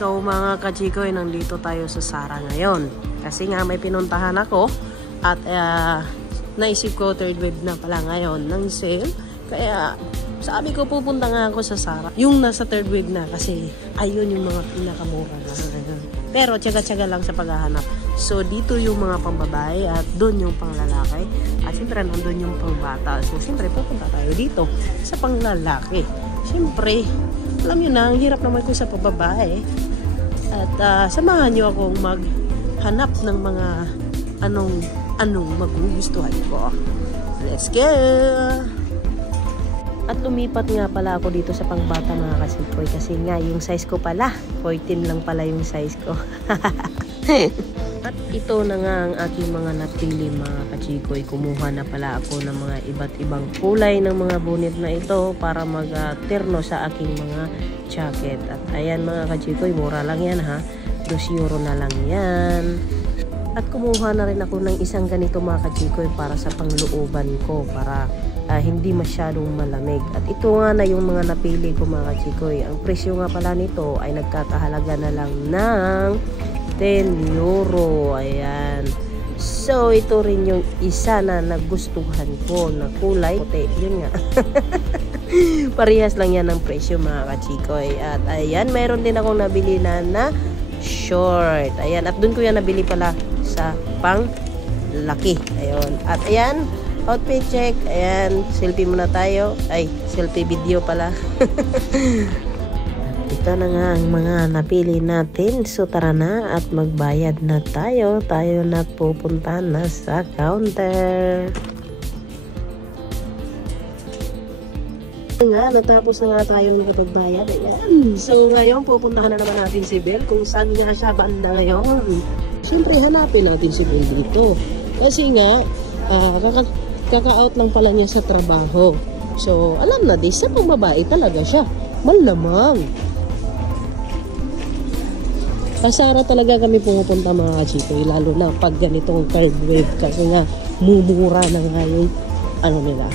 So mga kachikoy, nandito tayo sa Zara ngayon. Kasi nga may pinuntahan ako at naisip ko third wave na pala ngayon ng sale. Kaya sabi ko pupunta nga ako sa Zara. Yung nasa third wave na kasi ayun yung mga pinakamura na. Pero tiyaga-tiyaga lang sa paghahanap. So dito yung mga pambabae at doon yung panglalaki. At siyempre nandun yung pangbata. So siyempre pupunta tayo dito sa panglalaki. Siyempre, alam nyo na, ang hirap naman ko sa pababae. At samahan nyo akong maghanap ng mga anong magugustuhan ko. Let's go! At lumipat nga pala ako dito sa pangbata mga kasikoy. Kasi nga, yung size ko pala, 14 lang pala yung size ko. At ito na nga ang aking mga napili mga kachikoy. Kumuha na pala ako ng mga iba't ibang kulay ng mga bonnet na ito para mag-terno sa aking mga jacket. At ayan mga kachikoy, mura lang yan ha. 2 euro na lang yan. At kumuha na rin ako ng isang ganito mga kachikoy para sa panglooban ko. Para hindi masyadong malamig. At ito nga na yung mga napili ko mga kachikoy. Ang presyo nga pala nito ay nagkakahalaga na lang ng 10 euro. Ayan. So, ito rin yung isa na nagustuhan ko na kulay puti. Yun nga. Parehas lang yan ng presyo mga kachikoy. At ayan, meron din akong nabili na short. Ayan. At dun ko yan nabili pala sa pang laki. Ayun. At ayan, outfit check. Ayan, selfie muna tayo. Ay, selfie video pala. Ito na nga ang mga napili natin. So tara na at magbayad na tayo. Tayo na pupunta na sa counter. Nga, natapos na nga tayo nakapagbayad. Ayan. So ngayon pupuntahan na naman natin si Belle kung saan nga siya banda ngayon. Siyempre hanapin natin si Belle dito. Kasi nga, kaka-out lang pala niya sa trabaho. So alam na din, sa pangbabae talaga siya. Malamang. Sa Zara talaga kami pumupunta mga kachikoy, lalo na pag ganitong third wave kasi nga mumura na nga yung nila.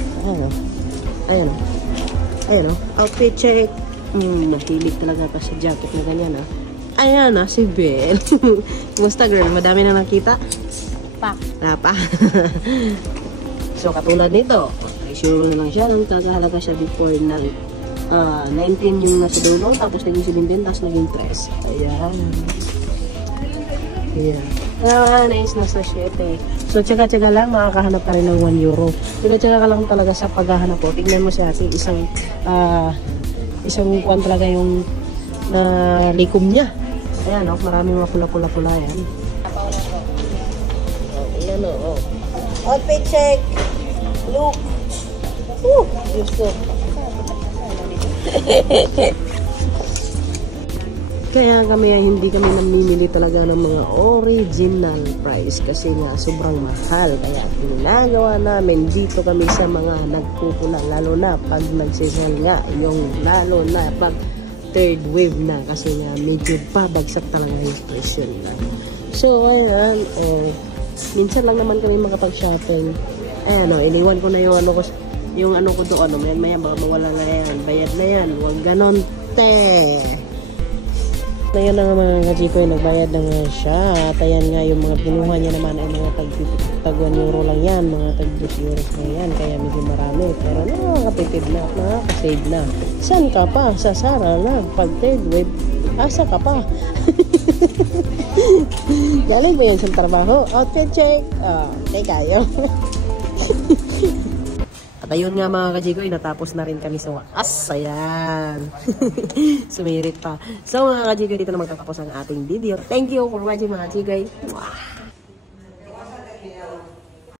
Ayan o. Outfit check. Nagpilit talaga pa sa jacket na ganyan Ayan na si Belle. Kumusta girl? Madami na nakita? Pa. So katulad nito, sure na lang siya. Nagkakahalaga siya before na 19 yung nasa dulo, tapos naging 17, tapos naging 3. Ayan. Ayan. Nice na sa 7. So, tsaga-tsaga lang, makakahanap ka rin ng 1 euro. Tsaga-tsaga ka lang talaga sa paghahanap ko. Tignan mo siya ating isang kuwan talaga yung likom niya. Ayan, maraming mga pula-pula-pula yan. Ayan outfit check. Look. Gusto. Kaya kami hindi kami namimili talaga ng mga original price kasi nga sobrang mahal. Kaya ginagawa namin dito kami sa mga nagpupula, lalo na pag nagsisal nga, yung lalo na pag third wave na kasi nga medyo pabagsak talaga yung presyo nila. So ayan, minsan lang naman kami makapag-shopping. Ayan iniwan ko na yung ano ko doon, maya baka mawala na yan, bayad na yan, huwag ganon te. Ngayon na nga mga kachikoy, nagbayad na nga siya. At ayan nga yung mga pinuha niya naman ay mga tag 1 euro lang yan, mga tag 2 euros na yan, kaya medyo marami. Pero nakakatipid na, nakakasave na. Saan ka pa? Sa Zara na, pag third wave, asa ka pa? Galing ba yan sa trabaho? Outfit check. Kayo. At ayun nga mga kachikoy, natapos na rin kami sa wakas. Ayan. Sumirit pa. So mga kachikoy, dito na magtatapos ang ating video. Thank you for watching mga kachikoy.